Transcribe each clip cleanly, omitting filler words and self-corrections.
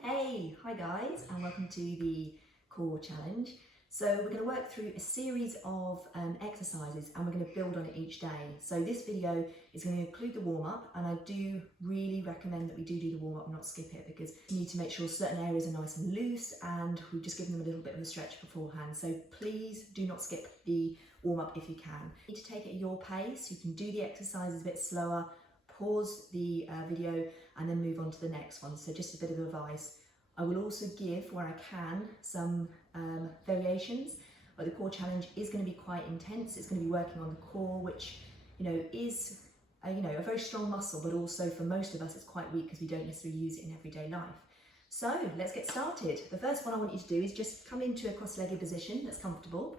Hey, hi guys, and welcome to the core challenge. So we're going to work through a series of exercises and we're going to build on it each day. So this video is going to include the warm-up, and I do really recommend that we do the warm-up and not skip it, because you need to make sure certain areas are nice and loose, and we've just given them a little bit of a stretch beforehand. So please do not skip the warm-up if you can. You need to take it at your pace. You can do the exercises a bit slower, pause the video and then move on to the next one. So just a bit of advice. I will also give, where I can, some variations, but the core challenge is going to be quite intense. It's going to be working on the core, which is a very strong muscle, but also for most of us it's quite weak because we don't necessarily use it in everyday life. So let's get started. The first one I want you to do is just come into a cross-legged position that's comfortable,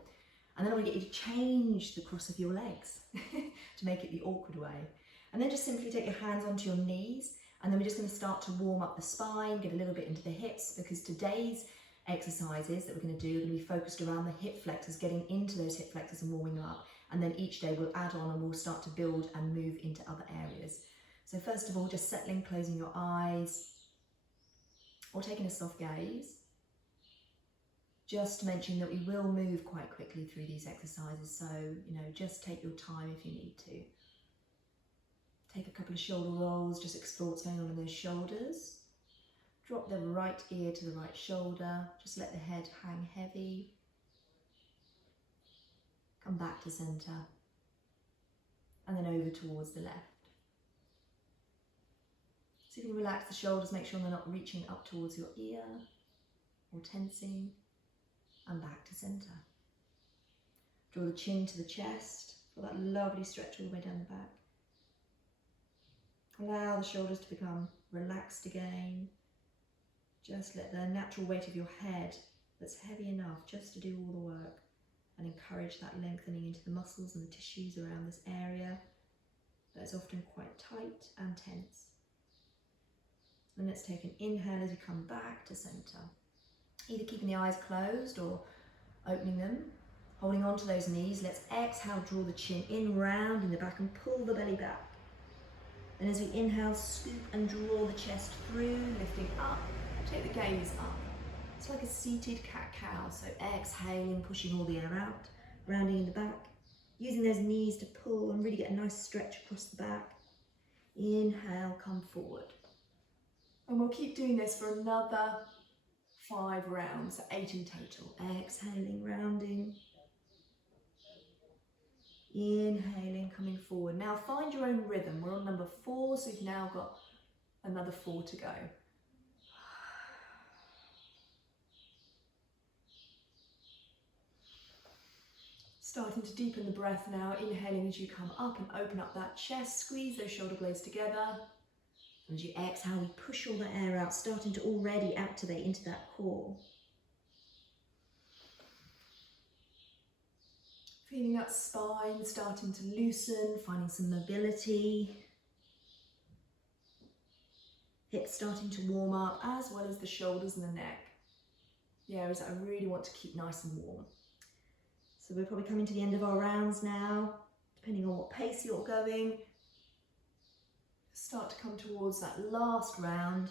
and then I want to get you to change the cross of your legs to make it the awkward way. And then just simply take your hands onto your knees, and then we're just going to start to warm up the spine, get a little bit into the hips, because today's exercises that we're going to do are going to be focused around the hip flexors, getting into those hip flexors and warming them up. And then each day we'll add on and we'll start to build and move into other areas. So first of all, just settling, closing your eyes, or taking a soft gaze. Just to mention that we will move quite quickly through these exercises, so just take your time if you need to. Take a couple of shoulder rolls, just explore what's going on in those shoulders. Drop the right ear to the right shoulder, just let the head hang heavy. Come back to centre, and then over towards the left. See if you can relax the shoulders, make sure they're not reaching up towards your ear or tensing, and back to centre. Draw the chin to the chest, feel that lovely stretch all the way down the back. Allow the shoulders to become relaxed again. Just let the natural weight of your head, that's heavy enough just to do all the work, and encourage that lengthening into the muscles and the tissues around this area that is often quite tight and tense. And let's take an inhale as we come back to centre. Either keeping the eyes closed or opening them, holding on to those knees. Let's exhale, draw the chin in, round in the back, and pull the belly back. And as we inhale, scoop and draw the chest through, lifting up, take the gaze up. It's like a seated cat-cow, so exhaling, pushing all the air out, rounding in the back, using those knees to pull and really get a nice stretch across the back. Inhale, come forward. And we'll keep doing this for another 5 rounds, so 8 in total. Exhaling, rounding. Inhaling, coming forward. Now find your own rhythm. We're on number 4, so we've now got another 4 to go. Starting to deepen the breath now, inhaling as you come up and open up that chest, squeeze those shoulder blades together. And as you exhale, we push all the air out, starting to already activate into that core. Feeling that spine starting to loosen, finding some mobility. Hips starting to warm up, as well as the shoulders and the neck. The areas that I really want to keep nice and warm. So we're probably coming to the end of our rounds now, depending on what pace you're going. Start to come towards that last round.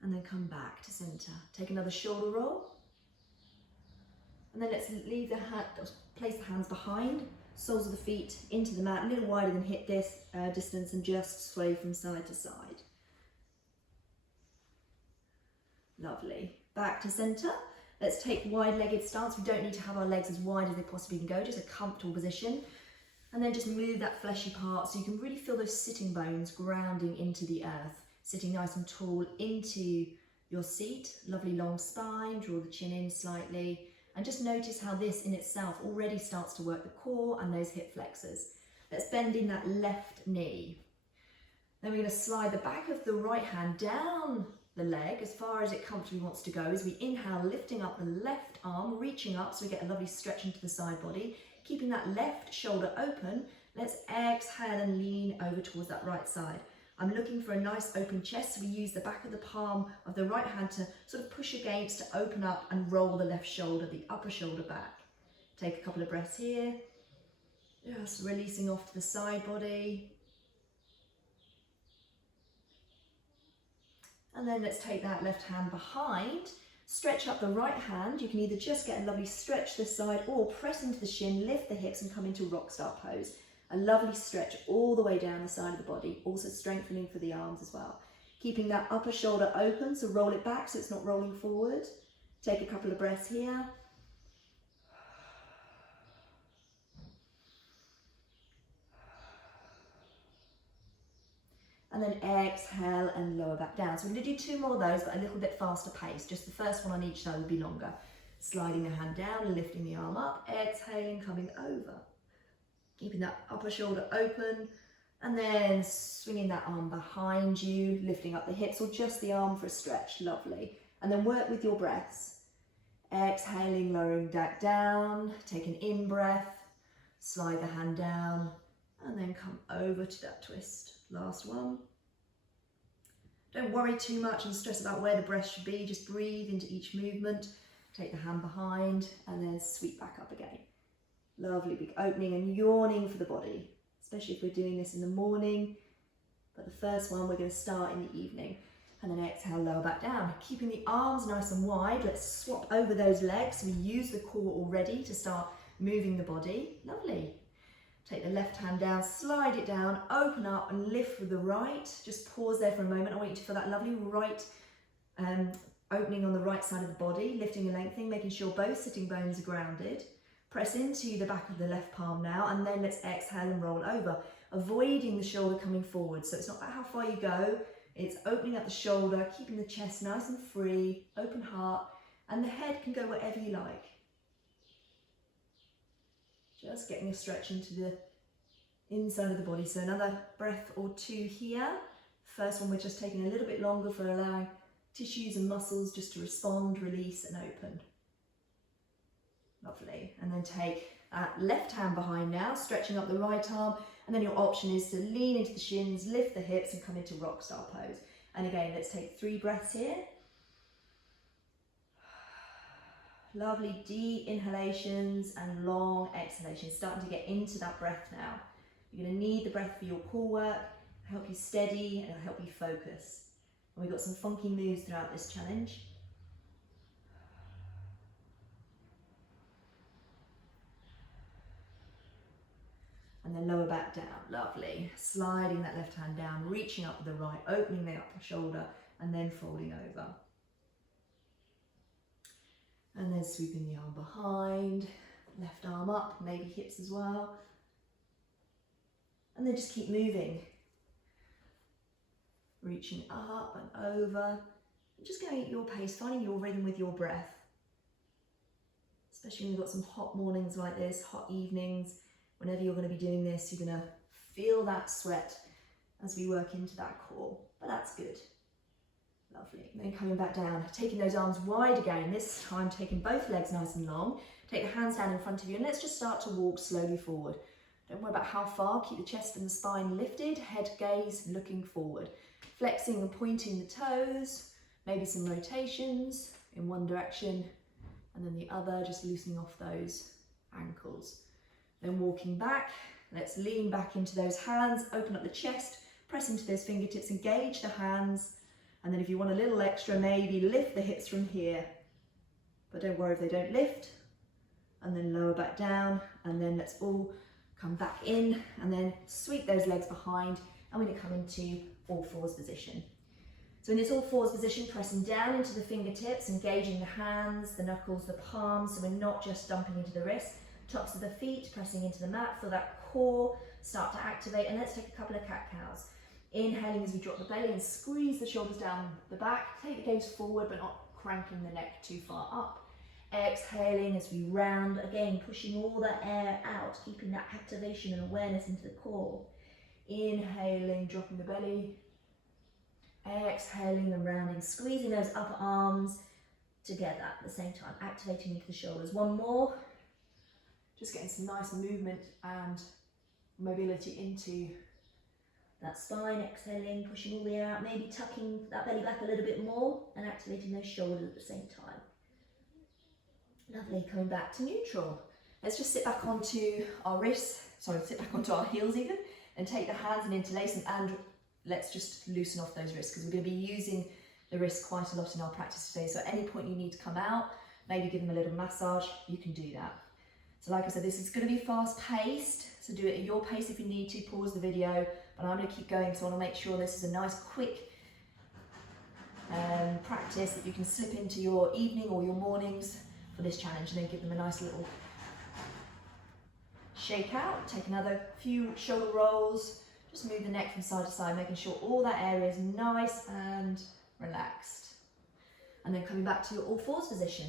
And then come back to centre. Take another shoulder roll. And then let's leave the hand, place the hands behind, soles of the feet into the mat, a little wider than hip distance, and just sway from side to side. Lovely. Back to centre. Let's take wide-legged stance. We don't need to have our legs as wide as they possibly can go, just a comfortable position. And then just move that fleshy part so you can really feel those sitting bones grounding into the earth, sitting nice and tall into your seat. Lovely long spine, draw the chin in slightly. And just notice how this in itself already starts to work the core and those hip flexors. Let's bend in that left knee. Then we're going to slide the back of the right hand down the leg as far as it comfortably wants to go. As we inhale, lifting up the left arm, reaching up so we get a lovely stretch into the side body. Keeping that left shoulder open, let's exhale and lean over towards that right side. I'm looking for a nice open chest, so we use the back of the palm of the right hand to sort of push against, to open up and roll the left shoulder, the upper shoulder back. Take a couple of breaths here. Just releasing off to the side body. And then let's take that left hand behind, stretch up the right hand. You can either just get a lovely stretch this side or press into the shin, lift the hips and come into rock star pose. A lovely stretch all the way down the side of the body, also strengthening for the arms as well. Keeping that upper shoulder open, so roll it back so it's not rolling forward. Take a couple of breaths here. And then exhale and lower back down. So we're going to do 2 more of those, but a little bit faster pace. Just the first one on each side will be longer. Sliding the hand down, lifting the arm up, exhaling, coming over. Keeping that upper shoulder open, and then swinging that arm behind you, lifting up the hips or just the arm for a stretch. Lovely. And then work with your breaths. Exhaling, lowering back down, take an in breath, slide the hand down, and then come over to that twist. Last one. Don't worry too much and stress about where the breath should be. Just breathe into each movement. Take the hand behind and then sweep back up again. Lovely big opening and yawning for the body, especially if we're doing this in the morning. But the first one we're going to start in the evening. And then exhale, lower back down. Keeping the arms nice and wide. Let's swap over those legs. We use the core already to start moving the body. Lovely. Take the left hand down, slide it down, open up and lift with the right. Just pause there for a moment. I want you to feel that lovely right opening on the right side of the body, lifting and lengthening, making sure both sitting bones are grounded. Press into the back of the left palm now, and then let's exhale and roll over, avoiding the shoulder coming forward. So it's not about how far you go, it's opening up the shoulder, keeping the chest nice and free, open heart, and the head can go wherever you like. Just getting a stretch into the inside of the body. So another breath or 2 here. First one, we're just taking a little bit longer for allowing tissues and muscles just to respond, release and open. Lovely. And then take that left hand behind now, stretching up the right arm. And then your option is to lean into the shins, lift the hips and come into rock star pose. And again, let's take 3 breaths here. Lovely deep inhalations and long exhalations, starting to get into that breath now. You're going to need the breath for your core work, help you steady and help you focus. And we've got some funky moves throughout this challenge. And then lower back down, lovely. Sliding that left hand down, reaching up with the right, opening the upper shoulder and then folding over. And then sweeping the arm behind, left arm up, maybe hips as well. And then just keep moving. Reaching up and over. And just going at your pace, finding your rhythm with your breath. Especially when you've got some hot mornings like this, hot evenings. Whenever you're going to be doing this, you're going to feel that sweat as we work into that core. But that's good. Lovely. And then coming back down, taking those arms wide again, this time taking both legs nice and long. Take the hands down in front of you and let's just start to walk slowly forward. Don't worry about how far, keep the chest and the spine lifted, head gaze looking forward. Flexing and pointing the toes, maybe some rotations in one direction and then the other, just loosening off those ankles. Then walking back, let's lean back into those hands, open up the chest, press into those fingertips, engage the hands. And then if you want a little extra, maybe lift the hips from here. But don't worry if they don't lift. And then lower back down. And then let's all come back in and then sweep those legs behind. And we're going to come into all fours position. So in this all fours position, pressing down into the fingertips, engaging the hands, the knuckles, the palms. So we're not just dumping into the wrists. Tops of the feet, pressing into the mat. Feel that core start to activate. And let's take a couple of cat-cows. Inhaling as we drop the belly and squeeze the shoulders down the back. Take the gaze forward but not cranking the neck too far up. Exhaling as we round, again pushing all the air out, keeping that activation and awareness into the core. Inhaling, dropping the belly. Exhaling and rounding, squeezing those upper arms together at the same time, activating into the shoulders. One more. Just getting some nice movement and mobility into that spine, exhaling, pushing all the air out, maybe tucking that belly back a little bit more and activating those shoulders at the same time. Lovely, coming back to neutral. Let's just sit back onto our wrists, sit back onto our heels even, and take the hands and interlace them, and let's just loosen off those wrists because we're going to be using the wrists quite a lot in our practice today. So at any point you need to come out, maybe give them a little massage, you can do that. So like I said, this is going to be fast paced, so do it at your pace if you need to, pause the video, but I'm going to keep going, so I want to make sure this is a nice quick practice that you can slip into your evening or your mornings for this challenge, and then give them a nice little shake out. Take another few shoulder rolls, just move the neck from side to side, making sure all that area is nice and relaxed. And then coming back to your all fours position.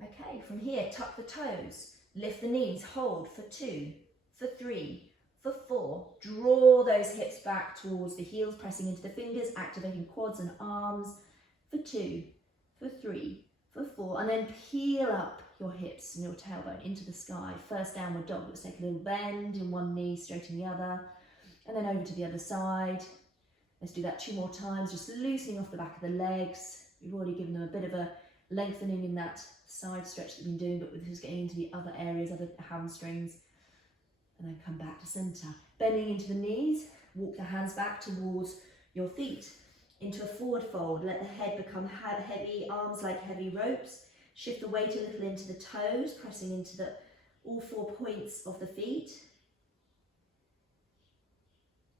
Okay, from here, tuck the toes, lift the knees, hold for 2, for 3, for 4. Draw those hips back towards the heels, pressing into the fingers, activating quads and arms, for 2, for 3, for 4. And then peel up your hips and your tailbone into the sky. First downward dog. Let's take a little bend in one knee, straighten the other, and then over to the other side. Let's do that 2 more times, just loosening off the back of the legs. We've already given them a bit of a lengthening in that side stretch that we've been doing, but this is getting into the other areas, other hamstrings. And then come back to center. Bending into the knees, walk the hands back towards your feet. Into a forward fold, let the head become heavy, arms like heavy ropes. Shift the weight a little into the toes, pressing into all 4 points of the feet.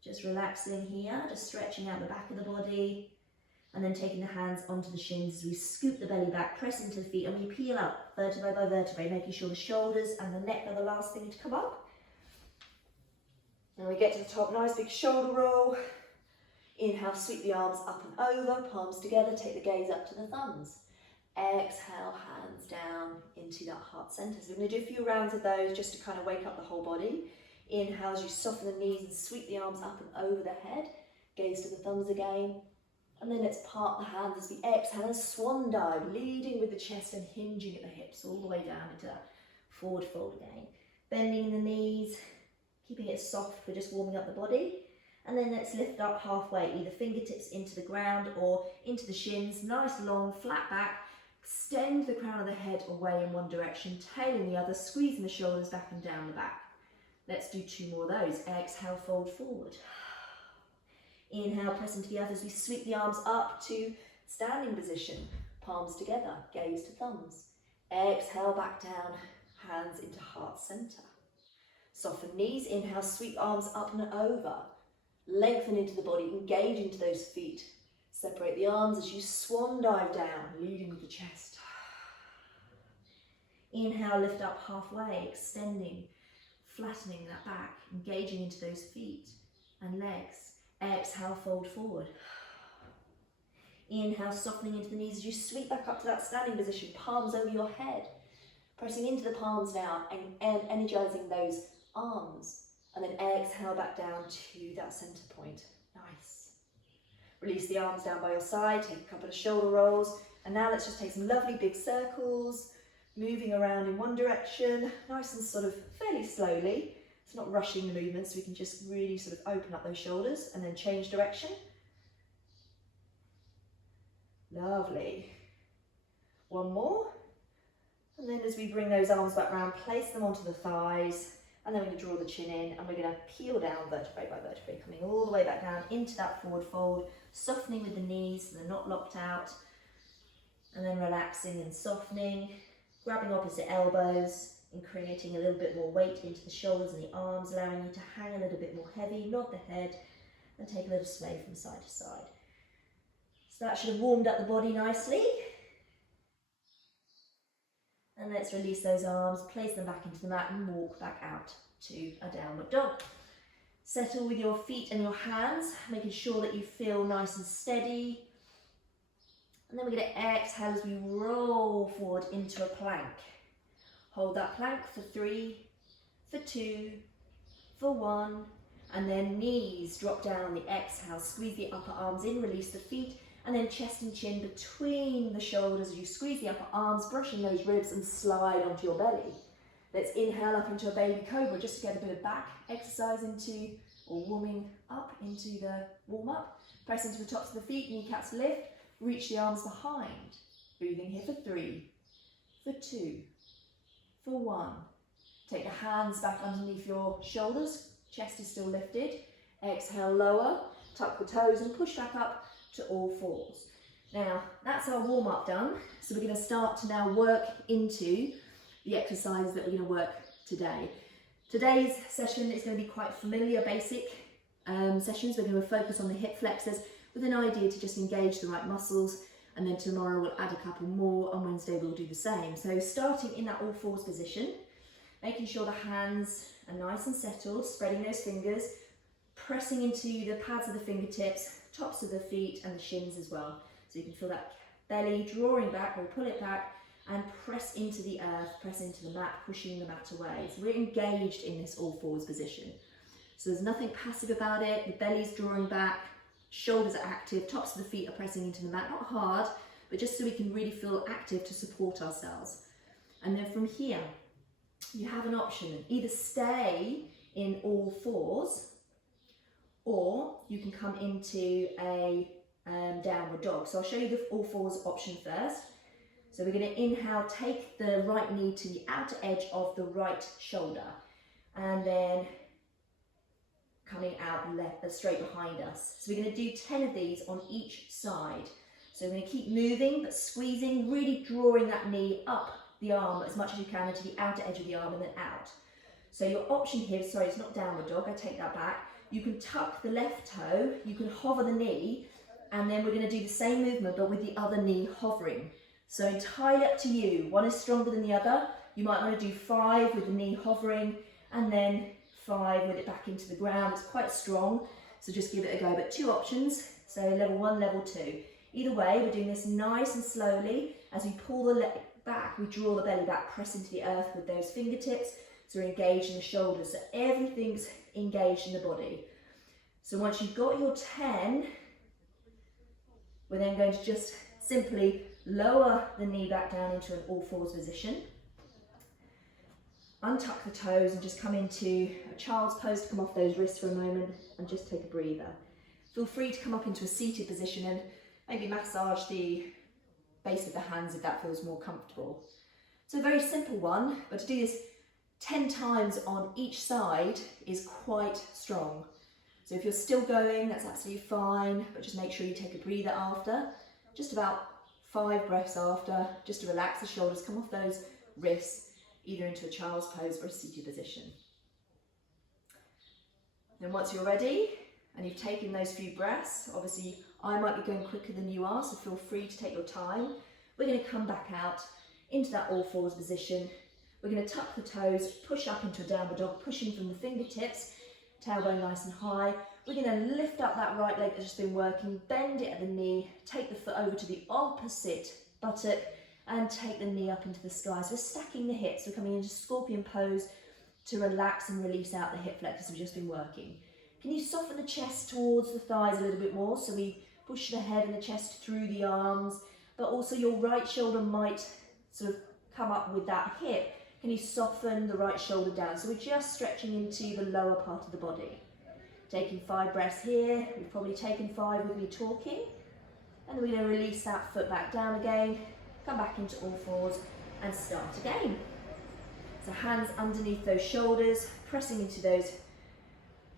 Just relaxing here, just stretching out the back of the body. And then taking the hands onto the shins as we scoop the belly back, press into the feet, and we peel up vertebrae by vertebrae, making sure the shoulders and the neck are the last thing to come up. And we get to the top, nice big shoulder roll. Inhale, sweep the arms up and over, palms together, take the gaze up to the thumbs. Exhale, hands down into that heart center. So we're going to do a few rounds of those just to kind of wake up the whole body. Inhale as you soften the knees and sweep the arms up and over the head. Gaze to the thumbs again. And then let's part the hands as we exhale and swan dive, leading with the chest and hinging at the hips all the way down into that forward fold again. Bending the knees, keeping it soft, we're just warming up the body. And then let's lift up halfway, either fingertips into the ground or into the shins, nice long flat back. Extend the crown of the head away in one direction, tail in the other, squeezing the shoulders back and down the back. Let's do 2 more of those. Exhale, fold forward. Inhale, press into the other as we sweep the arms up to standing position. Palms together, gaze to thumbs. Exhale, back down, hands into heart center. Soften knees, inhale, sweep arms up and over. Lengthen into the body, engage into those feet. Separate the arms as you swan dive down, leading with the chest. Inhale, lift up halfway, extending, flattening that back, engaging into those feet and legs. Exhale, fold forward. Inhale, softening into the knees as you sweep back up to that standing position, palms over your head. Pressing into the palms now and energizing those arms. And then exhale back down to that center point. Nice. Release the arms down by your side, take a couple of shoulder rolls. And now let's just take some lovely big circles, moving around in one direction, nice and sort of fairly slowly. It's not rushing the movement, so we can just really sort of open up those shoulders and then change direction. Lovely. 1 more. And then as we bring those arms back round, place them onto the thighs, and then we're going to draw the chin in, and we're going to peel down vertebrae by vertebrae, coming all the way back down into that forward fold, softening with the knees so they're not locked out, and then relaxing and softening, grabbing opposite elbows, and creating a little bit more weight into the shoulders and the arms, allowing you to hang a little bit more heavy, nod the head, and take a little sway from side to side. So that should have warmed up the body nicely. And let's release those arms, place them back into the mat and walk back out to a downward dog. Settle with your feet and your hands, making sure that you feel nice and steady. And then we're going to exhale as we roll forward into a plank. Hold that plank for 3, for 2, for 1, and then knees drop down on the exhale. Squeeze the upper arms in, release the feet, and then chest and chin between the shoulders as you squeeze the upper arms, brushing those ribs and slide onto your belly. Let's inhale up into a baby cobra just to get a bit of back exercise into, or warming up into the warm up. Press into the tops of the feet, kneecaps lift, reach the arms behind. Breathing here for 3, for 2, for 1. Take the hands back underneath your shoulders, chest is still lifted. Exhale, lower, tuck the toes and push back up to all fours. Now, that's our warm-up done. So we're going to start to now work into the exercises that we're going to work today. Today's session is going to be quite familiar, basic sessions. We're going to focus on the hip flexors with an idea to just engage the right muscles, and then tomorrow we'll add a couple more. On Wednesday we'll do the same. So starting in that all fours position, making sure the hands are nice and settled, spreading those fingers, pressing into the pads of the fingertips, tops of the feet and the shins as well. So you can feel that belly drawing back, we'll pull it back and press into the earth, press into the mat, pushing the mat away. So we're engaged in this all fours position. So there's nothing passive about it. The belly's drawing back, shoulders are active, tops of the feet are pressing into the mat, not hard, but just so we can really feel active to support ourselves. And then from here, you have an option. Either stay in all fours, or you can come into a downward dog. So I'll show you the all fours option first. So we're going to inhale, take the right knee to the outer edge of the right shoulder, and then coming out left, straight behind us. So we're going to do 10 of these on each side. So we're going to keep moving, but squeezing, really drawing that knee up the arm as much as you can into the outer edge of the arm and then out. So your option here, sorry, it's not downward dog, I take that back. You can tuck the left toe, you can hover the knee, and then we're going to do the same movement but with the other knee hovering. So entirely up to you. One is stronger than the other. You might want to do 5 with the knee hovering and then 5 with it back into the ground. It's quite strong, so just give it a go. But 2 options, so level 1, level 2. Either way, we're doing this nice and slowly. As we pull the leg back, we draw the belly back, press into the earth with those fingertips. So we're engaged in the shoulders, so everything's engaged in the body. So once you've got your 10, we're then going to just simply lower the knee back down into an all fours position. Untuck the toes and just come into a child's pose to come off those wrists for a moment and just take a breather. Feel free to come up into a seated position and maybe massage the base of the hands if that feels more comfortable. So a very simple one, but to do this 10 times on each side is quite strong. So if you're still going, that's absolutely fine, but just make sure you take a breather after. Just about 5 breaths after, just to relax the shoulders, come off those wrists, either into a child's pose or a seated position. Then once you're ready, and you've taken those few breaths, obviously I might be going quicker than you are, so feel free to take your time. We're going to come back out into that all fours position. We're going to tuck the toes, push up into a downward dog, pushing from the fingertips, tailbone nice and high. We're going to lift up that right leg that's just been working, bend it at the knee, take the foot over to the opposite buttock and take the knee up into the sky. So we're stacking the hips, we're coming into scorpion pose to relax and release out the hip flexors we've just been working. Can you soften the chest towards the thighs a little bit more? So we push the head and the chest through the arms, but also your right shoulder might sort of come up with that hip. Can you soften the right shoulder down? So we're just stretching into the lower part of the body. Taking 5 breaths here. We've probably taken 5 with me talking. And then we're going to release that foot back down again. Come back into all fours and start again. So hands underneath those shoulders, pressing into those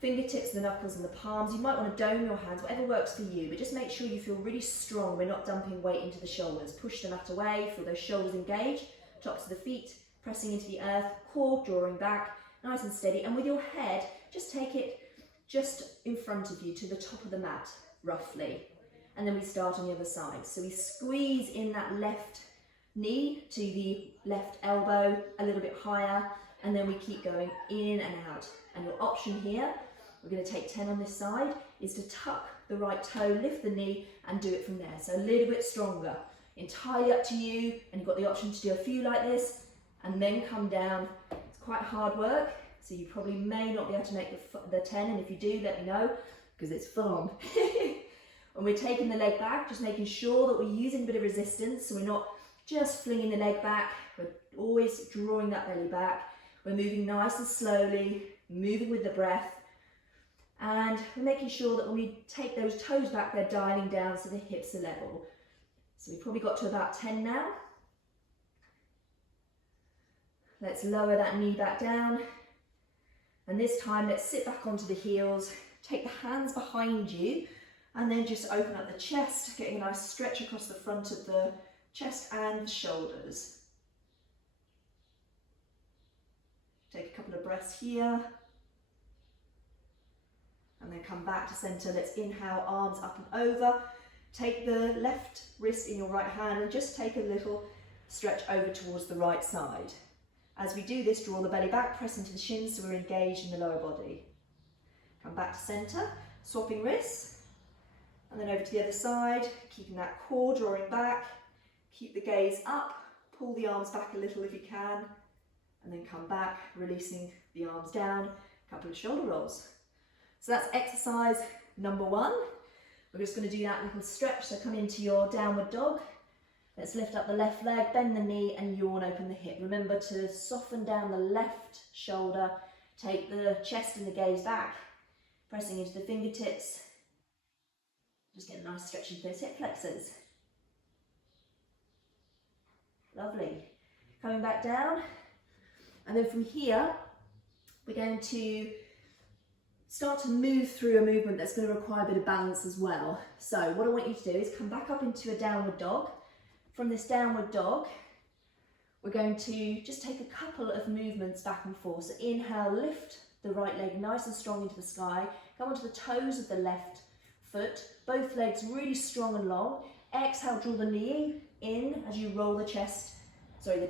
fingertips, the knuckles and the palms. You might want to dome your hands, whatever works for you, but just make sure you feel really strong. We're not dumping weight into the shoulders. Push the mat away, feel those shoulders engage, tops of the feet, pressing into the earth, core drawing back, nice and steady. And with your head, just take it just in front of you to the top of the mat, roughly. And then we start on the other side. So we squeeze in that left knee to the left elbow a little bit higher, and then we keep going in and out. And your option here, we're going to take 10 on this side, is to tuck the right toe, lift the knee and do it from there. So a little bit stronger. Entirely up to you, and you've got the option to do a few like this and then come down. It's quite hard work, so you probably may not be able to make the 10, and if you do, let me know, because it's full on. When we're taking the leg back, just making sure that we're using a bit of resistance, so we're not just flinging the leg back, we're always drawing that belly back. We're moving nice and slowly, moving with the breath, and we're making sure that when we take those toes back, they're dialing down so the hips are level. So we've probably got to about 10 now. Let's lower that knee back down. And this time, let's sit back onto the heels, take the hands behind you, And then just open up the chest, getting a nice stretch across the front of the chest and the shoulders. Take a couple of breaths here. And then come back to center. Let's inhale, arms up and over. Take the left wrist in your right hand and just take a little stretch over towards the right side. As we do this, draw the belly back, press into the shins so we're engaged in the lower body. Come back to center, swapping wrists, and then over to the other side, keeping that core drawing back. Keep the gaze up, pull the arms back a little if you can, and then come back, releasing the arms down, a couple of shoulder rolls. So that's exercise number 1. We're just going to do that little stretch, so come into your downward dog. Let's lift up the left leg, bend the knee and yawn open the hip. Remember to soften down the left shoulder, take the chest and the gaze back, pressing into the fingertips. Just get a nice stretch into those hip flexors. Lovely. Coming back down, and then from here, we're going to start to move through a movement that's going to require a bit of balance as well. So what I want you to do is come back up into a downward dog. From this downward dog, we're going to just take a couple of movements back and forth. So inhale, lift the right leg nice and strong into the sky. Go onto the toes of the left foot, both legs really strong and long. Exhale, draw the knee in as you roll the chest, the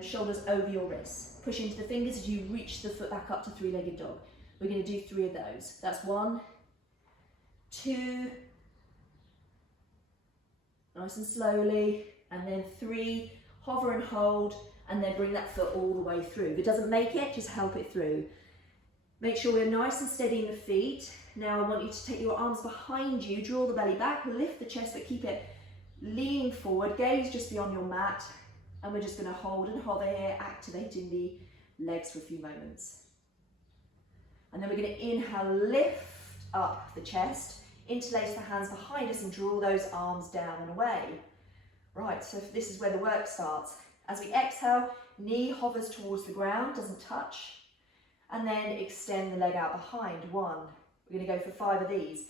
shoulders over your wrists. Push into the fingers as you reach the foot back up to three-legged dog. We're going to do 3 of those. That's 1, 2, nice and slowly, and then 3, hover and hold, and then bring that foot all the way through. If it doesn't make it, just help it through. Make sure we're nice and steady in the feet. Now I want you to take your arms behind you, draw the belly back, lift the chest, but keep it leaning forward, gaze just beyond your mat, and we're just going to hold and hover here, activating the legs for a few moments. And then we're going to inhale, lift up the chest, interlace the hands behind us and draw those arms down and away. Right, so this is where the work starts. As we exhale, knee hovers towards the ground, doesn't touch, and then extend the leg out behind. 1, we're going to go for 5 of these.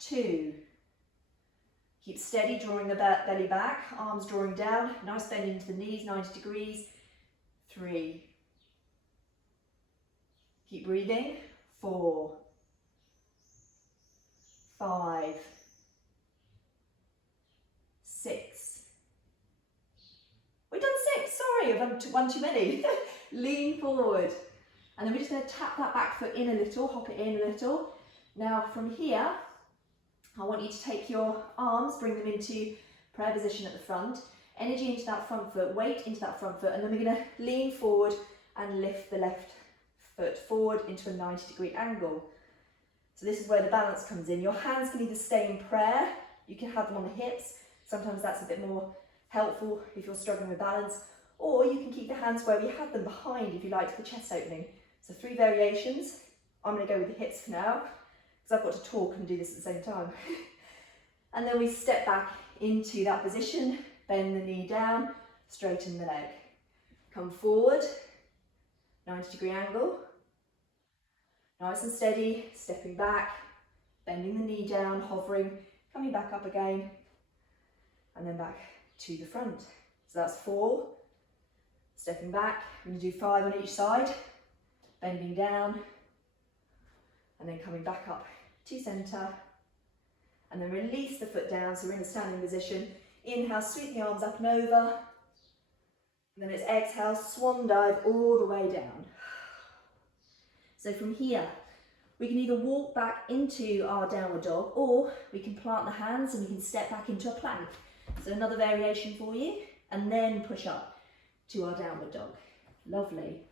2, keep steady, drawing the belly back, arms drawing down, nice bend into the knees, 90 degrees. 3, keep breathing. 4, 5, 6. We've done 6, sorry, I've done one too many. Lean forward. And then we're just going to tap that back foot in a little, hop it in a little. Now from here, I want you to take your arms, bring them into prayer position at the front, energy into that front foot, weight into that front foot, and then we're going to lean forward and lift the left foot forward into a 90-degree angle. So this is where the balance comes in. Your hands can either stay in prayer, you can have them on the hips, sometimes that's a bit more helpful if you're struggling with balance, or you can keep the hands where we had them behind if you like, the chest opening. So 3 variations. I'm going to go with the hips for now, because I've got to talk and do this at the same time. And then we step back into that position, bend the knee down, straighten the leg. Come forward, 90-degree angle. Nice and steady, stepping back, bending the knee down, hovering, coming back up again, and then back to the front. So that's 4, stepping back. We're going to do 5 on each side, bending down, and then coming back up to center, and then release the foot down, so we're in a standing position. Inhale, sweep the arms up and over, and then it's exhale, swan dive all the way down. So from here, we can either walk back into our downward dog, or we can plant the hands and we can step back into a plank. So another variation for you, and then push up to our downward dog. Lovely.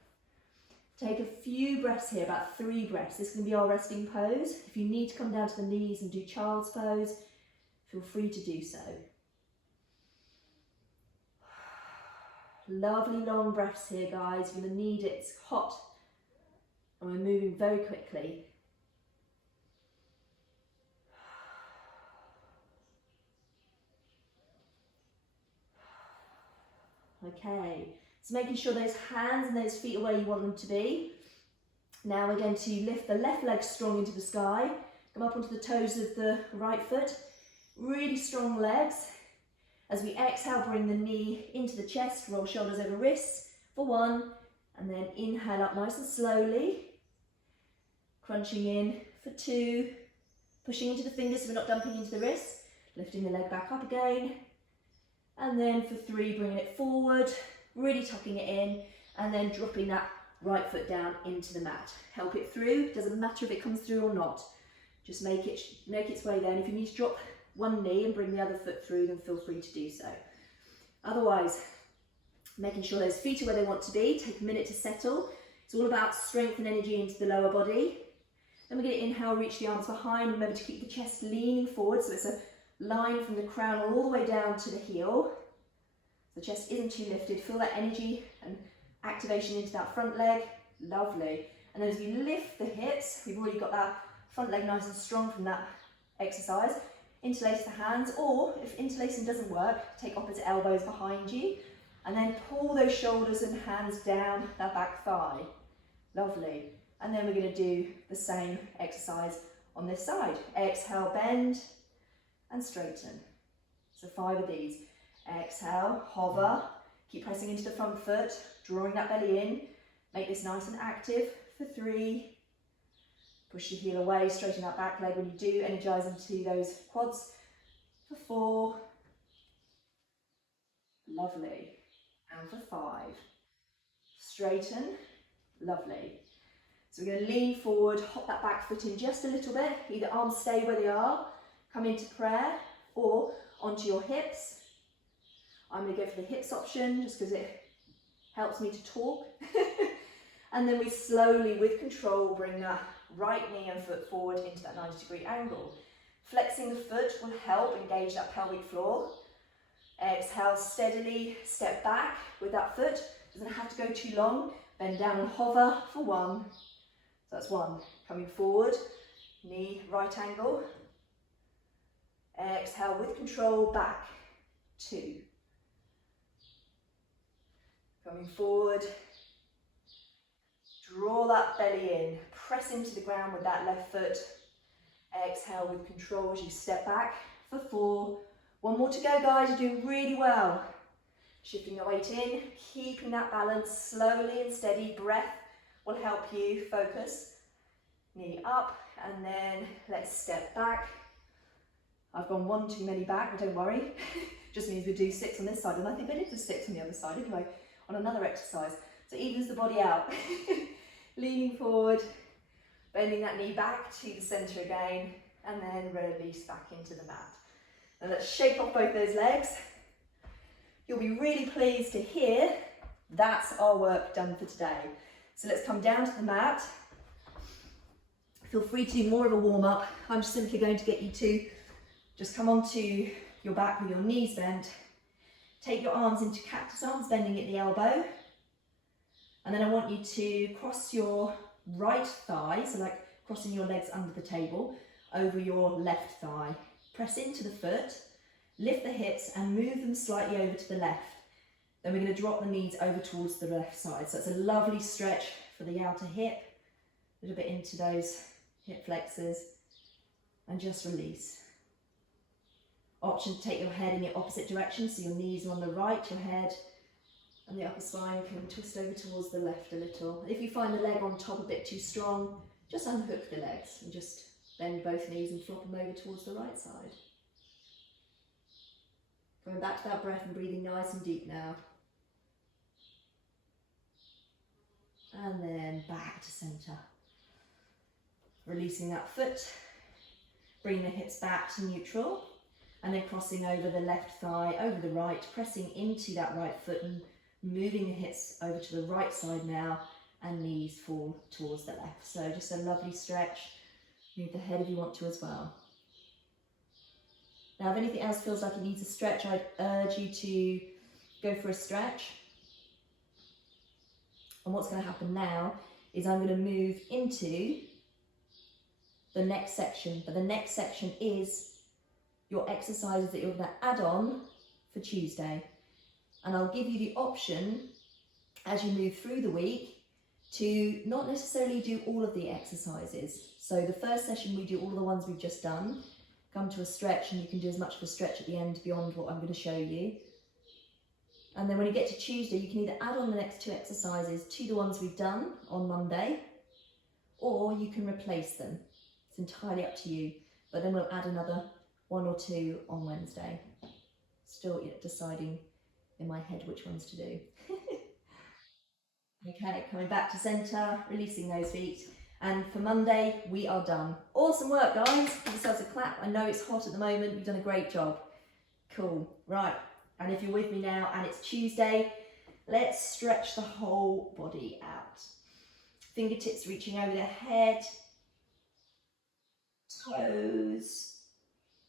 Take a few breaths here, about 3 breaths. This can be our resting pose. If you need to come down to the knees and do child's pose, feel free to do so. Lovely long breaths here, guys. You're going to need it. It's hot. And we're moving very quickly. Okay, so making sure those hands and those feet are where you want them to be. Now we're going to lift the left leg strong into the sky, Come up onto the toes of the right foot. Really strong legs. As we exhale, bring the knee into the chest, roll shoulders over wrists for 1, and then inhale up nice and slowly. Crunching in for 2, pushing into the fingers so we're not dumping into the wrists, lifting the leg back up again, and then for 3, bringing it forward, really tucking it in, and then dropping that right foot down into the mat. Help it through, doesn't matter if it comes through or not, just make its way there, and if you need to drop one knee and bring the other foot through, then feel free to do so. Otherwise, making sure those feet are where they want to be, take a minute to settle. It's all about strength and energy into the lower body. Then we're going to inhale, reach the arms behind. Remember to keep the chest leaning forward, so it's a line from the crown all the way down to the heel. The chest isn't too lifted. Feel that energy and activation into that front leg. Lovely. And then as we lift the hips, we've already got that front leg nice and strong from that exercise. Interlace the hands, or if interlacing doesn't work, take opposite elbows behind you, and then pull those shoulders and hands down that back thigh. Lovely. And then we're going to do the same exercise on this side. Exhale, bend and straighten. So 5 of these. Exhale, hover, keep pressing into the front foot, drawing that belly in. Make this nice and active for 3. Push your heel away, straighten that back leg when you do, energize into those quads for 4. Lovely. And for 5. Straighten. Lovely. So we're going to lean forward, hop that back foot in just a little bit. Either arms stay where they are, come into prayer, or onto your hips. I'm going to go for the hips option just because it helps me to talk. And then we slowly, with control, bring that right knee and foot forward into that 90-degree angle. Flexing the foot will help engage that pelvic floor. Exhale, steadily step back with that foot. Doesn't have to go too long. Bend down and hover for 1. So that's 1. Coming forward, knee right angle. Exhale with control, back. 2. Coming forward. Draw that belly in. Press into the ground with that left foot. Exhale with control as you step back for 4. 1 more to go, guys. You're doing really well. Shifting the weight in, keeping that balance, slowly and steady. Breath will help you focus. Knee up, and then let's step back. I've gone 1 too many back, but don't worry. Just means we do 6 on this side, and I think I did the 6 on the other side anyway, on another exercise. So evens the body out. Leaning forward, bending that knee back to the centre again, and then release back into the mat. Now let's shake off both those legs. You'll be really pleased to hear that's our work done for today. So let's come down to the mat. Feel free to do more of a warm-up. I'm just simply going to get you to just come onto your back with your knees bent. Take your arms into cactus arms, bending at the elbow. And then I want you to cross your right thigh, so like crossing your legs under the table, over your left thigh. Press into the foot, lift the hips and move them slightly over to the left. Then we're going to drop the knees over towards the left side. So it's a lovely stretch for the outer hip, a little bit into those hip flexors, and just release. Option to take your head in the opposite direction, so your knees are on the right, your head and the upper spine can twist over towards the left a little. If you find the leg on top a bit too strong, just unhook the legs and just bend both knees and flop them over towards the right side. Going back to that breath and breathing nice and deep now. And then back to centre. Releasing that foot, bringing the hips back to neutral, and then crossing over the left thigh, over the right, pressing into that right foot and moving the hips over to the right side now, and knees fall towards the left. So just a lovely stretch. Move the head if you want to as well. Now if anything else feels like it needs a stretch, I'd urge you to go for a stretch. And what's going to happen now is I'm going to move into the next section. But the next section is your exercises that you're going to add on for Tuesday. And I'll give you the option as you move through the week to not necessarily do all of the exercises. So the first session we do all the ones we've just done, come to a stretch, and you can do as much of a stretch at the end beyond what I'm going to show you. And then when you get to Tuesday, you can either add on the next 2 exercises to the ones we've done on Monday, or you can replace them. It's entirely up to you. But then we'll add another 1 or 2 on Wednesday. Still deciding in my head which ones to do. Okay, coming back to centre, releasing those feet. And for Monday, we are done. Awesome work, guys. Give yourselves a clap. I know it's hot at the moment. You've done a great job. Cool. Right. And if you're with me now and it's Tuesday, let's stretch the whole body out. Fingertips reaching over the head. Toes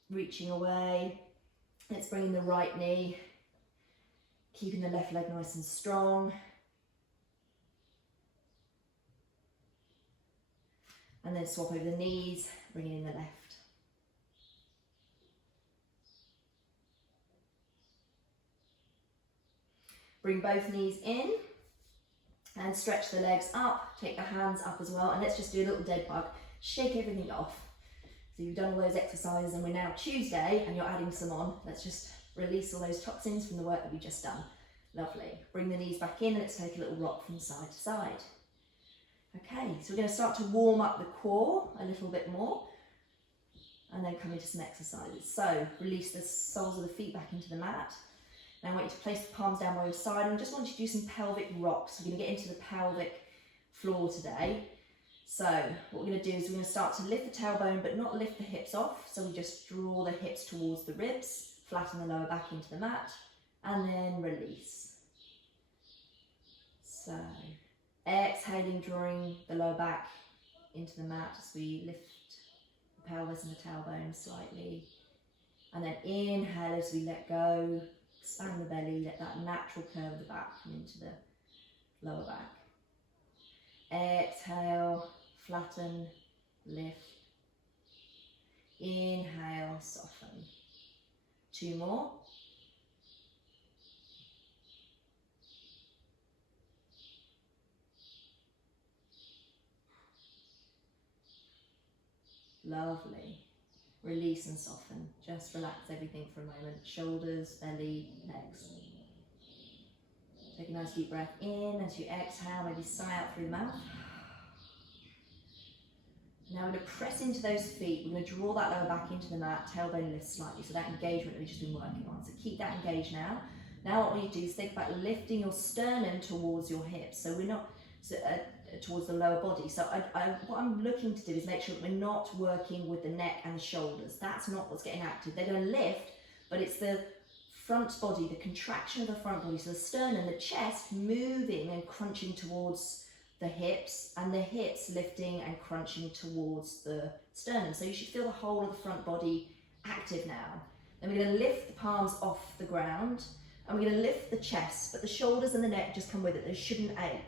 reaching away. Let's bring in the right knee. Keeping the left leg nice and strong. And then swap over the knees, bringing in the left. Bring both knees in and stretch the legs up. Take the hands up as well. And let's just do a little dead bug. Shake everything off. So you've done all those exercises and we're now Tuesday and you're adding some on. Let's just release all those toxins from the work that we've just done. Lovely. Bring the knees back in and let's take a little rock from side to side. Okay, so we're going to start to warm up the core a little bit more and then come into some exercises. So release the soles of the feet back into the mat. Now I want you to place the palms down by your side and I just want you to do some pelvic rocks. We're going to get into the pelvic floor today. So what we're going to do is we're going to start to lift the tailbone but not lift the hips off. So we just draw the hips towards the ribs, flatten the lower back into the mat and then release. So exhaling, drawing the lower back into the mat as we lift the pelvis and the tailbone slightly. And then inhale as we let go, expand the belly, let that natural curve of the back come into the lower back. Exhale, flatten, lift. Inhale, soften. 2 more. Lovely. Release and soften. Just relax everything for a moment. Shoulders, belly, legs. Take a nice deep breath in as you exhale, maybe sigh out through the mouth. Now we're going to press into those feet. We're going to draw that lower back into the mat, tailbone lifts slightly, so that engagement that we've just been working on. So keep that engaged now. Now what we need to do is think about lifting your sternum towards your hips. So we're not towards the lower body. So what I'm looking to do is make sure that we're not working with the neck and the shoulders. That's not what's getting active. They're going to lift, but it's the front body, the contraction of the front body. So the sternum, the chest moving and crunching towards the hips, and the hips lifting and crunching towards the sternum. So you should feel the whole of the front body active now. Then we're going to lift the palms off the ground, and we're going to lift the chest, but the shoulders and the neck just come with it. They shouldn't ache.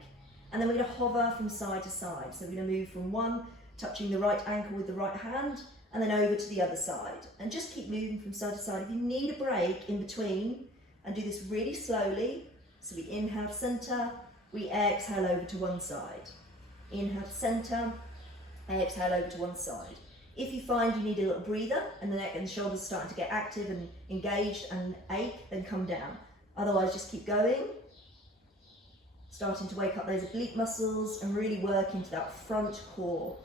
And then we're going to hover from side to side. So we're going to move from one, touching the right ankle with the right hand, and then over to the other side. And just keep moving from side to side. If you need a break in between, and do this really slowly. So we inhale to center, we exhale over to one side. Inhale to center, exhale over to one side. If you find you need a little breather and the neck and the shoulders are starting to get active and engaged and ache, then come down. Otherwise, just keep going. Starting to wake up those oblique muscles and really work into that front core.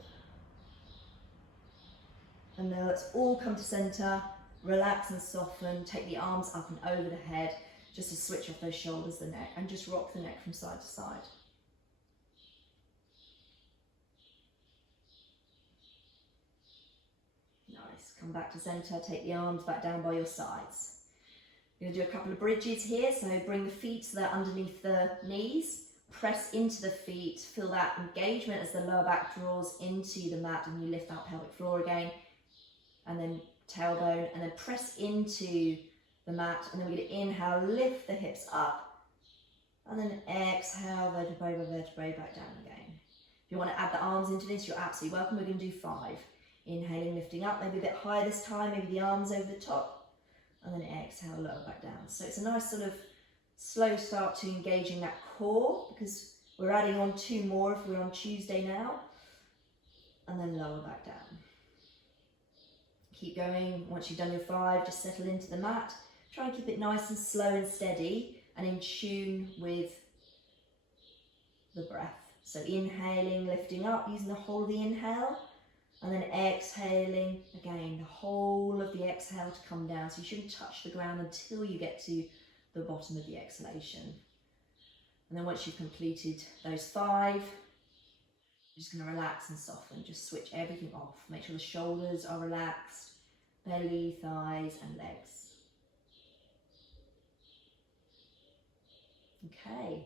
And now let's all come to center, relax and soften, take the arms up and over the head, just to switch off those shoulders, the neck, and just rock the neck from side to side. Nice, come back to center, take the arms back down by your sides. You're going to do a couple of bridges here, so bring the feet so they're underneath the knees, press into the feet, feel that engagement as the lower back draws into the mat and you lift that pelvic floor again, and then tailbone, and then press into the mat, and then we're going to inhale, lift the hips up, and then exhale, vertebrae by vertebrae, back down again. If you want to add the arms into this, you're absolutely welcome. We're going to do 5. Inhaling, lifting up, maybe a bit higher this time, maybe the arms over the top, and then exhale, lower back down. So it's a nice sort of slow start to engaging that core, because We're adding on 2 more if we're on Tuesday now. And then lower back down. Keep going. Once you've done your 5, just settle into the mat. Try and keep it nice and slow and steady and in tune with the breath. So inhaling, lifting up, using the whole of the inhale, and then exhaling, again, the whole of the exhale to come down. So you shouldn't touch the ground until you get to the bottom of the exhalation. And then once you've completed those 5, you're just going to relax and soften. Just switch everything off. Make sure the shoulders are relaxed, belly, thighs, and legs. Okay.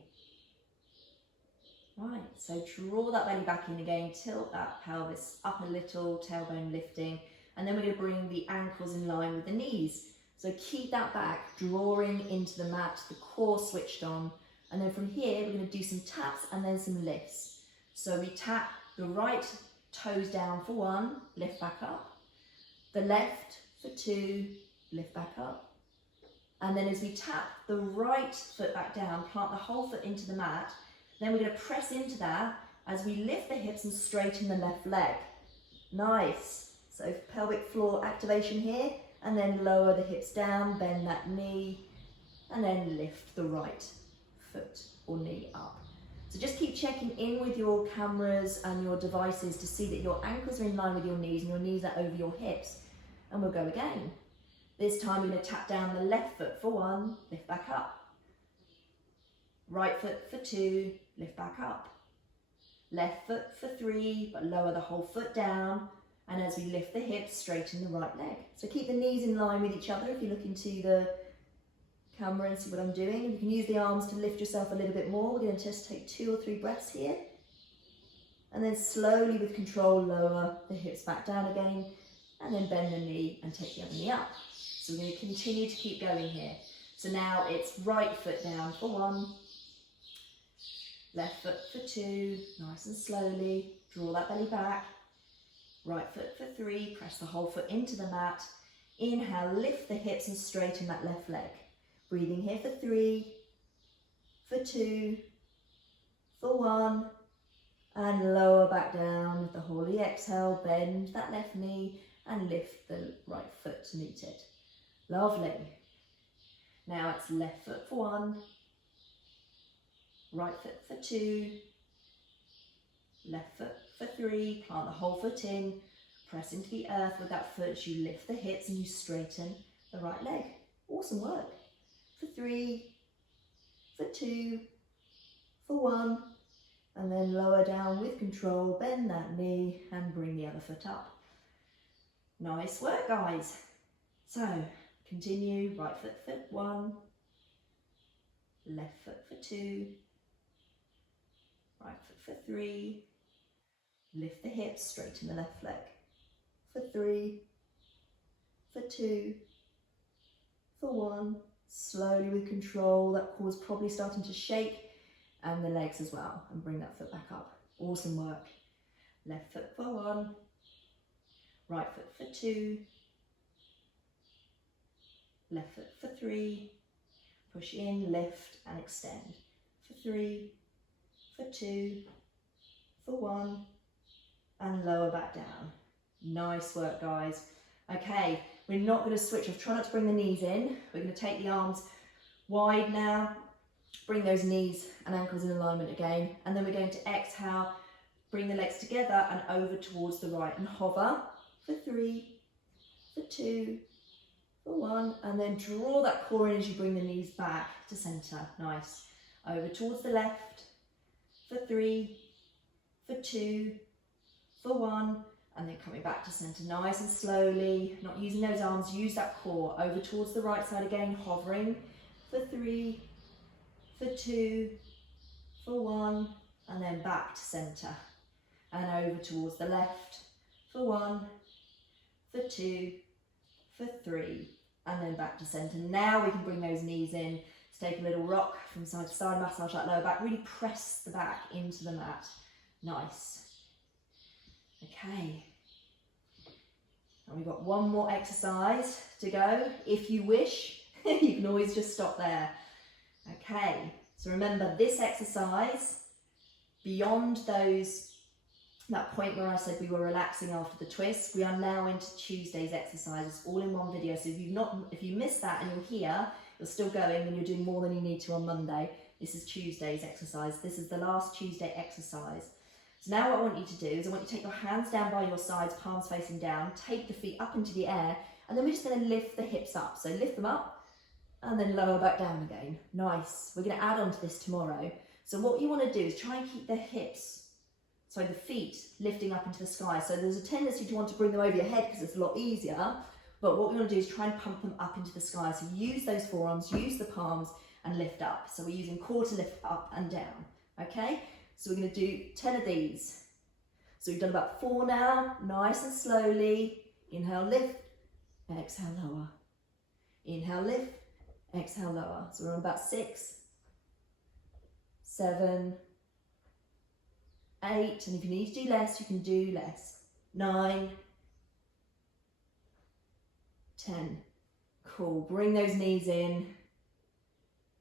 Right, so draw that belly back in again, tilt that pelvis up a little, tailbone lifting, and then we're going to bring the ankles in line with the knees. So keep that back, drawing into the mat, the core switched on, and then from here we're going to do some taps and then some lifts. So we tap the right toes down for 1, lift back up, the left for 2, lift back up, and then as we tap the right foot back down, plant the whole foot into the mat. Then we're going to press into that as we lift the hips and straighten the left leg. Nice. So pelvic floor activation here, and then lower the hips down, bend that knee, and then lift the right foot or knee up. So just keep checking in with your cameras and your devices to see that your ankles are in line with your knees and your knees are over your hips. And we'll go again. This time we're going to tap down the left foot for 1, lift back up. Right foot for 2, lift back up. Left foot for 3, but lower the whole foot down. And as we lift the hips, straighten the right leg. So keep the knees in line with each other if you look into the camera and see what I'm doing. And you can use the arms to lift yourself a little bit more. We're going to just take 2 or 3 breaths here. And then slowly with control, lower the hips back down again. And then bend the knee and take the other knee up. So we're going to continue to keep going here. So now it's right foot down for 1. Left foot for 2, nice and slowly, draw that belly back. Right foot for 3, press the whole foot into the mat. Inhale, lift the hips and straighten that left leg. Breathing here for 3, for 2, for 1, and lower back down with the whole of the exhale, bend that left knee and lift the right foot to meet it. Lovely. Now it's left foot for 1, right foot for 2, left foot for 3, plant the whole foot in, press into the earth with that foot as you lift the hips and you straighten the right leg. Awesome work. For 3, for 2, for 1, and then lower down with control, bend that knee and bring the other foot up. Nice work, guys. So continue, right foot for 1, left foot for 2, right foot for 3, lift the hips, straighten the left leg. For 3, for 2, for 1, slowly with control, that core's probably starting to shake, and the legs as well, and bring that foot back up. Awesome work. Left foot for 1, right foot for 2, left foot for 3, push in, lift and extend. For 3, for 2, for 1, and lower back down. Nice work, guys. Okay, we're not going to switch off. Try not to bring the knees in. We're going to take the arms wide now. Bring those knees and ankles in alignment again. And then we're going to exhale, bring the legs together and over towards the right and hover for 3, for 2, for 1, and then draw that core in as you bring the knees back to center. Nice. Over towards the left for 3, for 2, for 1, and then coming back to center nice and slowly, not using those arms, use that core. Over towards the right side again, hovering for 3, for 2, for 1, and then back to center. And over towards the left for 1, for 2, for 3, and then back to center. Now we can bring those knees in. Let's take a little rock from side to side, massage that lower back, really press the back into the mat. Nice. Okay. And we've got one more exercise to go. If you wish, you can always just stop there. Okay, so remember this exercise beyond that point where I said we were relaxing after the twist, we are now into Tuesday's exercises, all in one video. So if you missed that and you're here, you're still going and you're doing more than you need to on Monday. This is Tuesday's exercise. This is the last Tuesday exercise. So now what I want you to do is I want you to take your hands down by your sides, palms facing down, take the feet up into the air, and then we're just going to lift the hips up. So lift them up and then lower back down again. Nice. We're going to add on to this tomorrow. So what you want to do is try and keep the feet lifting up into the sky. So there's a tendency to want to bring them over your head because it's a lot easier. But what we want to do is try and pump them up into the sky. So use those forearms, use the palms and lift up. So we're using core to lift up and down. Okay? So we're going to do 10 of these. So we've done about 4 now. Nice and slowly. Inhale, lift. Exhale, lower. Inhale, lift. Exhale, lower. So we're on about 6, 7, 8. And if you need to do less, you can do less. 9, 10. Cool. Bring those knees in.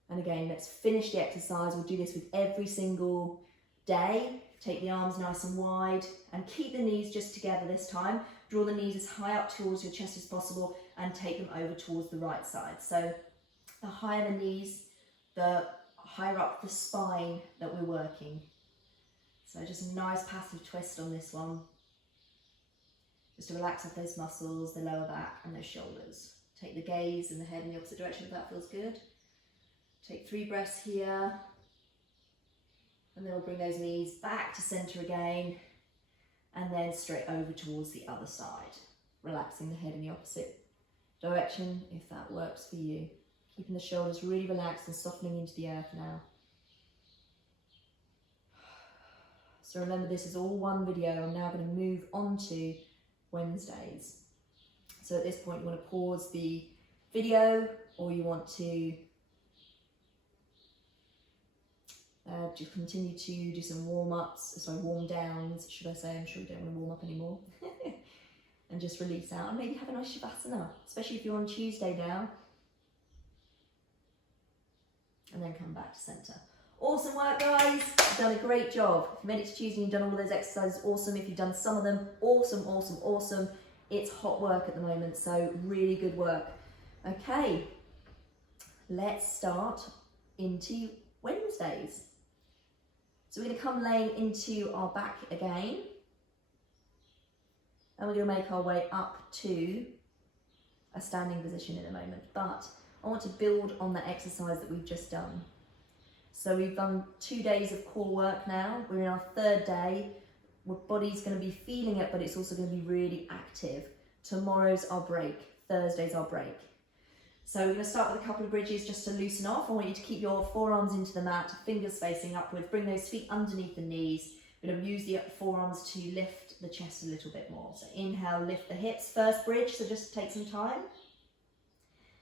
And again, let's finish the exercise. We'll do this with every single day. Take the arms nice and wide and keep the knees just together this time. Draw the knees as high up towards your chest as possible and take them over towards the right side. So the higher the knees, the higher up the spine that we're working. So just a nice passive twist on this one. Just to relax up those muscles, the lower back and those shoulders. Take the gaze and the head in the opposite direction if that feels good. Take 3 breaths here. And then we'll bring those knees back to center again. And then straight over towards the other side. Relaxing the head in the opposite direction if that works for you. Keeping the shoulders really relaxed and softening into the earth now. So remember, this is all one video. I'm now going to move on to Wednesdays. So at this point you want to pause the video or you want to just continue to do some warm downs, should I say. I'm sure you don't want to warm up anymore. And just release out and maybe have a nice Shavasana, especially if you're on Tuesday now. And then come back to center. Awesome work, guys. You've done a great job. If you made it to Tuesday and you've done all of those exercises, awesome. If you've done some of them, awesome, awesome, awesome. It's hot work at the moment, so really good work. Okay, let's start into Wednesdays. So we're going to come laying into our back again. And we're going to make our way up to a standing position in a moment. But I want to build on the exercise that we've just done. So we've done 2 days of core work now. We're in our 3rd day. Our body's going to be feeling it, but it's also going to be really active. Tomorrow's our break. Thursday's our break. So we're going to start with a couple of bridges just to loosen off. I want you to keep your forearms into the mat, fingers facing upwards. Bring those feet underneath the knees. We're going to use the forearms to lift the chest a little bit more. So inhale, lift the hips. First bridge, so just take some time.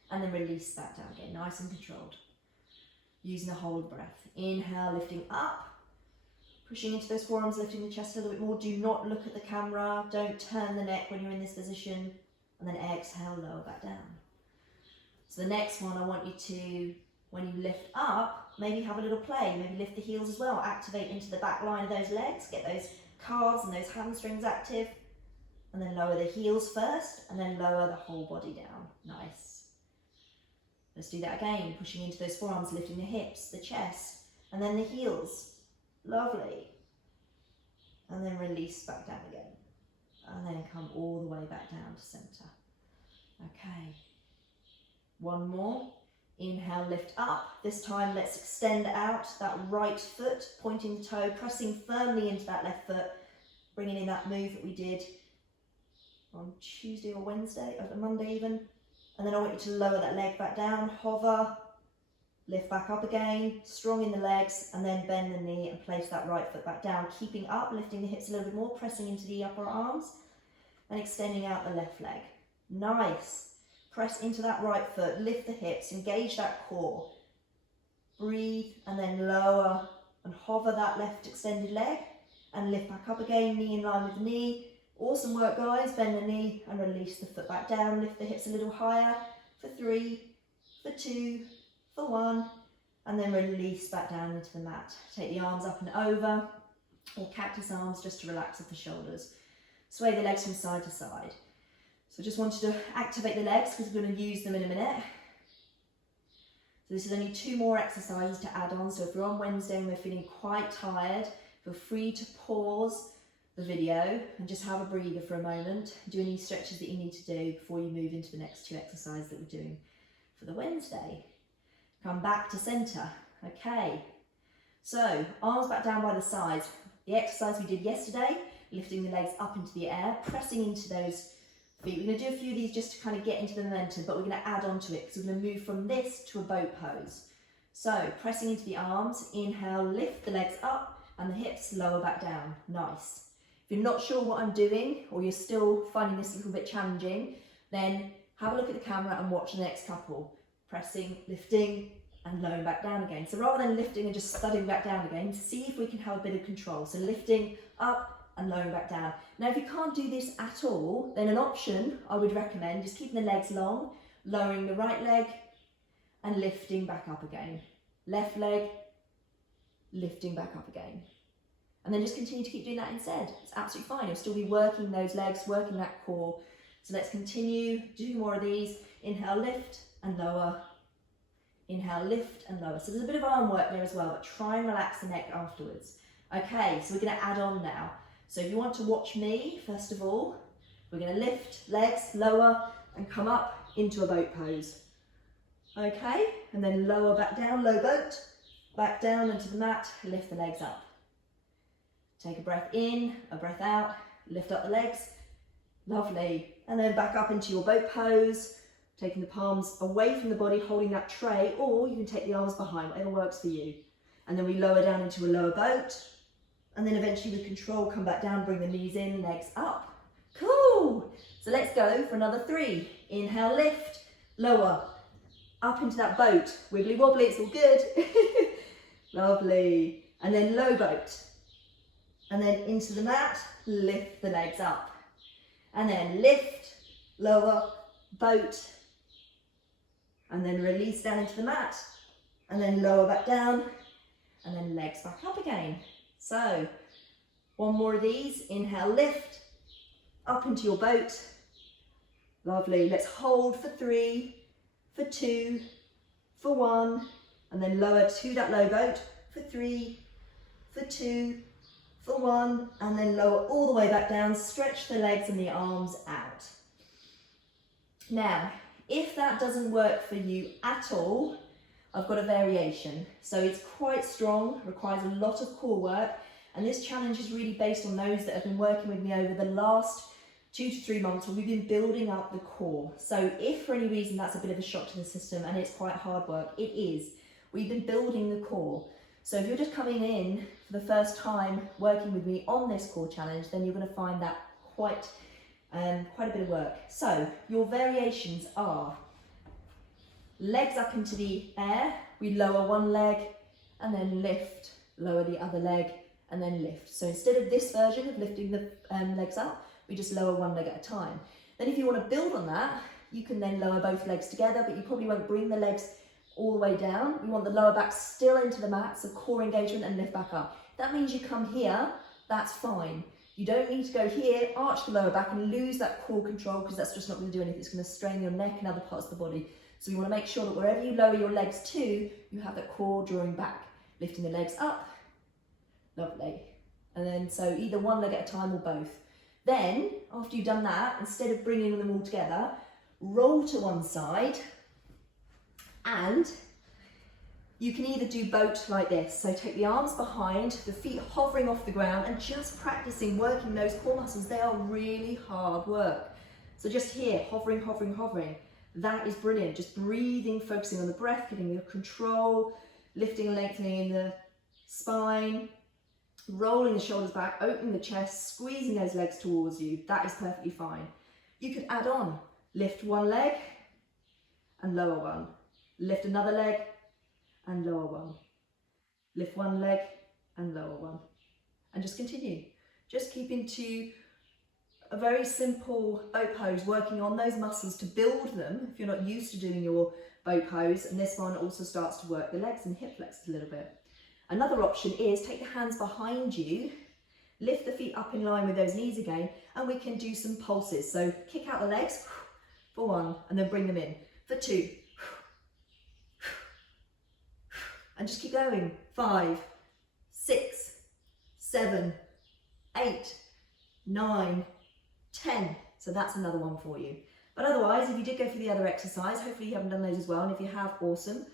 And then release that down again, nice and controlled. Using the hold breath. Inhale, lifting up. Pushing into those forearms, lifting the chest a little bit more. Do not look at the camera. Don't turn the neck when you're in this position. And then exhale, lower back down. So the next one, I want you to, when you lift up, maybe have a little play. Maybe lift the heels as well. Activate into the back line of those legs. Get those calves and those hamstrings active. And then lower the heels first. And then lower the whole body down. Nice. Let's do that again. Pushing into those forearms, lifting the hips, the chest. And then the heels. Lovely. And then release back down again. And then come all the way back down to center. Okay. One more. Inhale, lift up. This time let's extend out that right foot, pointing toe, pressing firmly into that left foot, bringing in that move that we did on Tuesday or Wednesday, or Monday even. And then I want you to lower that leg back down, hover, lift back up again, strong in the legs, and then bend the knee and place that right foot back down, keeping up, lifting the hips a little bit more, pressing into the upper arms, and extending out the left leg. Nice. Press into that right foot, lift the hips, engage that core. Breathe, and then lower and hover that left extended leg, and lift back up again, knee in line with the knee. Awesome work, guys. Bend the knee and release the foot back down. Lift the hips a little higher for 3, for 2, for 1, and then release back down into the mat. Take the arms up and over. or cactus arms just to relax off the shoulders. Sway the legs from side to side. So I just wanted to activate the legs because we're going to use them in a minute. So this is only 2 more exercises to add on. So if you're on Wednesday and we're feeling quite tired, feel free to pause the video and just have a breather for a moment. Do any stretches that you need to do before you move into the next 2 exercises that we're doing for the Wednesday. Come back to centre. Okay. So arms back down by the sides. The exercise we did yesterday, lifting the legs up into the air, pressing into those feet. We're going to do a few of these just to kind of get into the momentum, but we're going to add on to it because we're going to move from this to a boat pose. So pressing into the arms, inhale, lift the legs up and the hips lower back down. Nice. If you're not sure what I'm doing or you're still finding this a little bit challenging, then have a look at the camera and watch the next couple. Pressing, lifting and lowering back down again. So rather than lifting and just thudding back down again, see if we can have a bit of control. So lifting up and lowering back down. Now if you can't do this at all, then an option I would recommend is keeping the legs long, lowering the right leg and lifting back up again. Left leg, lifting back up again. And then just continue to keep doing that instead. It's absolutely fine. You'll still be working those legs, working that core. So let's continue, do more of these. Inhale, lift and lower. Inhale, lift and lower. So there's a bit of arm work there as well, but try and relax the neck afterwards. Okay, so we're going to add on now. So if you want to watch me, first of all, we're going to lift legs, lower and come up into a boat pose. Okay, and then lower back down, low boat, back down into the mat, lift the legs up. Take a breath in, a breath out, lift up the legs. Lovely. And then back up into your boat pose. Taking the palms away from the body, holding that tray, or you can take the arms behind, whatever works for you. And then we lower down into a lower boat. And then eventually with control, come back down, bring the knees in, legs up. Cool. So let's go for another 3. Inhale, lift, lower, up into that boat. Wiggly wobbly, it's all good. Lovely. And then low boat. And then into the mat, lift the legs up. And then lift, lower, boat. And then release down into the mat, and then lower back down, and then legs back up again. So, one more of these. Inhale, lift, up into your boat. Lovely. Let's hold for 3, for 2, for 1, and then lower to that low boat for 3, for 2, for 1, and then lower all the way back down. Stretch the legs and the arms out. Now, if that doesn't work for you at all, I've got a variation. So it's quite strong, requires a lot of core work, and this challenge is really based on those that have been working with me over the last 2 to 3 months where we've been building up the core. So if for any reason that's a bit of a shock to the system and it's quite hard work, it is. We've been building the core. So if you're just coming in for the first time working with me on this core challenge, then you're going to find that quite a bit of work. So your variations are legs up into the air, we lower one leg and then lift, lower the other leg and then lift. So instead of this version of lifting the legs up, we just lower one leg at a time. Then if you want to build on that, you can then lower both legs together, but you probably won't bring the legs all the way down. We want the lower back still into the mat, so core engagement and lift back up. That means you come here, that's fine. You don't need to go here, arch the lower back and lose that core control because that's just not going to do anything. It's going to strain your neck and other parts of the body. So you want to make sure that wherever you lower your legs to, you have that core drawing back, lifting the legs up. Lovely. And then so either one leg at a time or both. Then, after you've done that, instead of bringing them all together, roll to one side and you can either do boat like this, so take the arms behind, the feet hovering off the ground and just practicing working those core muscles. They are really hard work. So just here, hovering, hovering, hovering. That is brilliant. Just breathing, focusing on the breath, getting your control, lifting and lengthening in the spine, rolling the shoulders back, opening the chest, squeezing those legs towards you. That is perfectly fine. You could add on, lift one leg and lower one. Lift another leg and lower one. Lift one leg and lower one. And just continue. Just keeping to a very simple boat pose, working on those muscles to build them if you're not used to doing your boat pose. And this one also starts to work the legs and hip flexors a little bit. Another option is take the hands behind you Lift the feet up in line with those knees again, and we can do some pulses. So kick out the legs for 1, and then bring them in for 2. And just keep going. 5, 6, 7, 8, 9, 10. So that's another one for you. But otherwise, if you did go through the other exercise, hopefully you haven't done those as well. And if you have, awesome.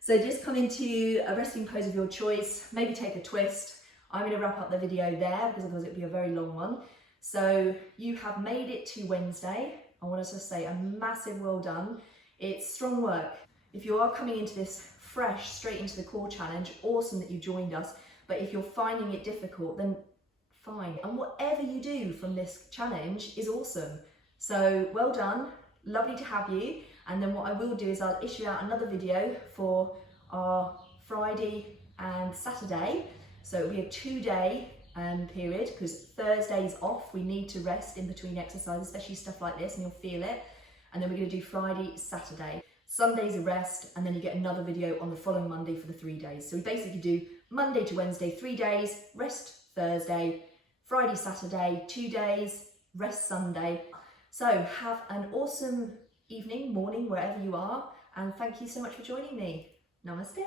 So just come into a resting pose of your choice. Maybe take a twist. I'm going to wrap up the video there because otherwise it would be a very long one. So you have made it to Wednesday. I want to just say a massive well done. It's strong work. If you are coming into this fresh, straight into the core challenge, awesome that you joined us. But if you're finding it difficult, then fine. And whatever you do from this challenge is awesome. So well done, lovely to have you. And then what I will do is I'll issue out another video for our Friday and Saturday. So it'll be a 2-day period because Thursday's off. We need to rest in between exercises, especially stuff like this, and you'll feel it. And then we're going to do Friday, Saturday. Sunday's a rest, and then you get another video on the following Monday for the 3 days. So we basically do Monday to Wednesday, 3 days, rest Thursday, Friday, Saturday, 2 days, rest Sunday. So have an awesome evening, morning, wherever you are, and thank you so much for joining me. Namaste.